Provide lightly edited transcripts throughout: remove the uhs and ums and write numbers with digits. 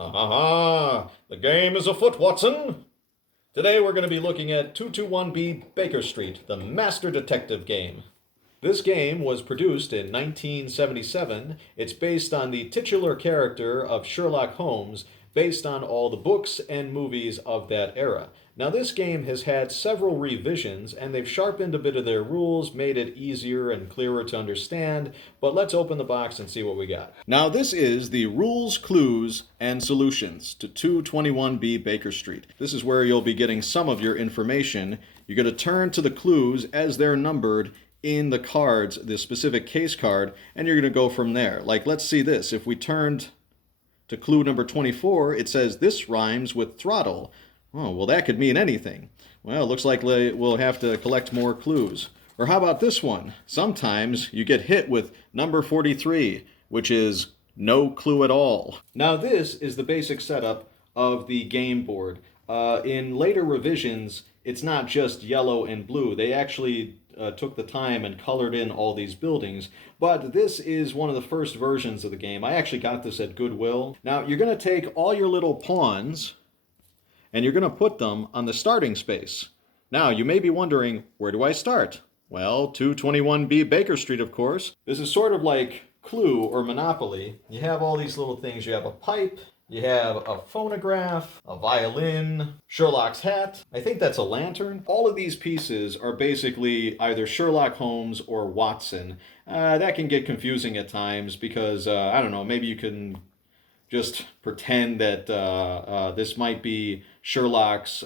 Ah, the game is afoot, Watson. Today we're going to be looking at 221B Baker Street, the Master Detective game. This game was produced in 1977. It's based on the titular character of Sherlock Holmes, based on all the books and movies of that era. Now, this game has had several revisions, and they've sharpened a bit of their rules, made it easier and clearer to understand, but let's open the box and see what we got. Now, this is the Rules, Clues, and Solutions to 221B Baker Street. This is where you'll be getting some of your information. You're going to turn to the clues as they're numbered in the cards, the specific case card, and you're going to go from there. Like, let's see this. If we turned to clue number 24, it says this rhymes with throttle. Oh, well, that could mean anything. Well, it looks like we'll have to collect more clues. Or how about this one? Sometimes you get hit with number 43, which is no clue at all. Now, this is the basic setup of the game board. In later revisions, it's not just yellow and blue. They actually took the time and colored in all these buildings. But this is one of the first versions of the game. I actually got this at Goodwill. Now, you're going to take all your little pawns and you're going to put them on the starting space. Now, you may be wondering, where do I start? Well, 221B Baker Street, of course. This is sort of like Clue or Monopoly. You have all these little things. You have a pipe, you have a phonograph, a violin, Sherlock's hat. I think that's a lantern. All of these pieces are basically either Sherlock Holmes or Watson. That can get confusing at times because, I don't know, maybe you can just pretend that this might be Sherlock's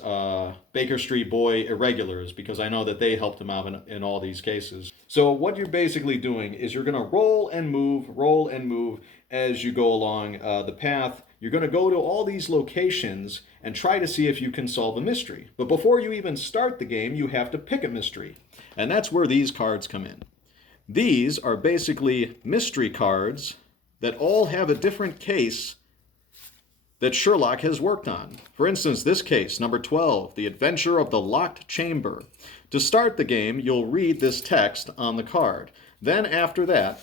Baker Street Boy Irregulars, because I know that they helped him out in all these cases. So what you're basically doing is you're going to roll and move as you go along the path. You're going to go to all these locations and try to see if you can solve a mystery. But before you even start the game, you have to pick a mystery. And that's where these cards come in. These are basically mystery cards that all have a different case that Sherlock has worked on. For instance, this case, number 12, The Adventure of the Locked Chamber. To start the game, you'll read this text on the card. Then after that,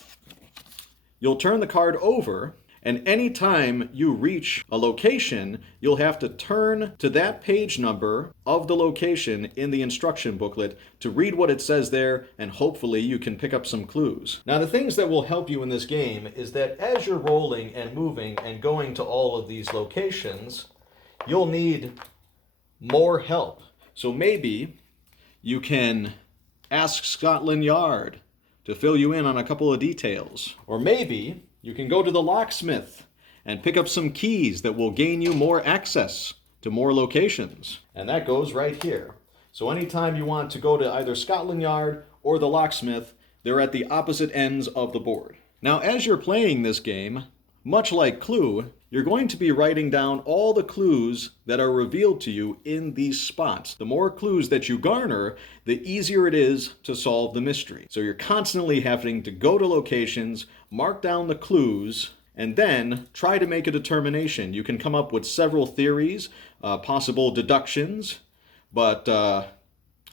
you'll turn the card over, and any time you reach a location, you'll have to turn to that page number of the location in the instruction booklet to read what it says there, and hopefully you can pick up some clues. Now, the things that will help you in this game is that as you're rolling and moving and going to all of these locations, you'll need more help. So maybe you can ask Scotland Yard to fill you in on a couple of details. Or maybe you can go to the locksmith and pick up some keys that will gain you more access to more locations. And that goes right here. So anytime you want to go to either Scotland Yard or the locksmith, they're at the opposite ends of the board. Now, as you're playing this game, much like Clue, you're going to be writing down all the clues that are revealed to you in these spots. The more clues that you garner, the easier it is to solve the mystery. So you're constantly having to go to locations, mark down the clues, and then try to make a determination. You can come up with several theories, possible deductions, but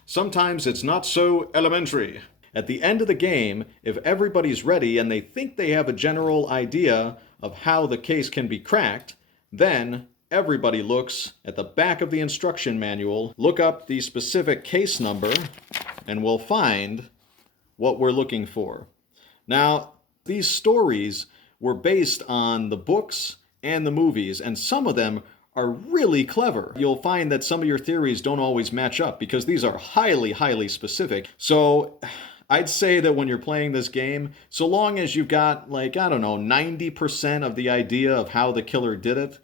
sometimes it's not so elementary. At the end of the game, if everybody's ready and they think they have a general idea of how the case can be cracked, then everybody looks at the back of the instruction manual, look up the specific case number, and we'll find what we're looking for. Now, these stories were based on the books and the movies, and some of them are really clever. You'll find that some of your theories don't always match up because these are highly, highly specific. So I'd say that when you're playing this game, so long as you've got, 90% of the idea of how the killer did it,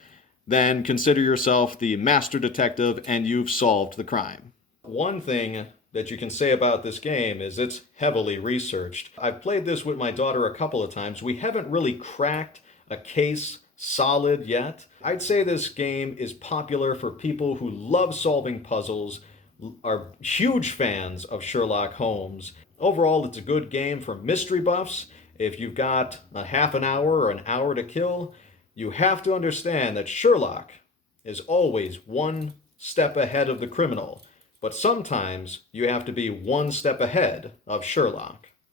then consider yourself the master detective and you've solved the crime. One thing that you can say about this game is it's heavily researched. I've played this with my daughter a couple of times. We haven't really cracked a case solid yet. I'd say this game is popular for people who love solving puzzles, are huge fans of Sherlock Holmes. Overall, it's a good game for mystery buffs. If you've got a half an hour or an hour to kill, you have to understand that Sherlock is always one step ahead of the criminal, but sometimes you have to be one step ahead of Sherlock.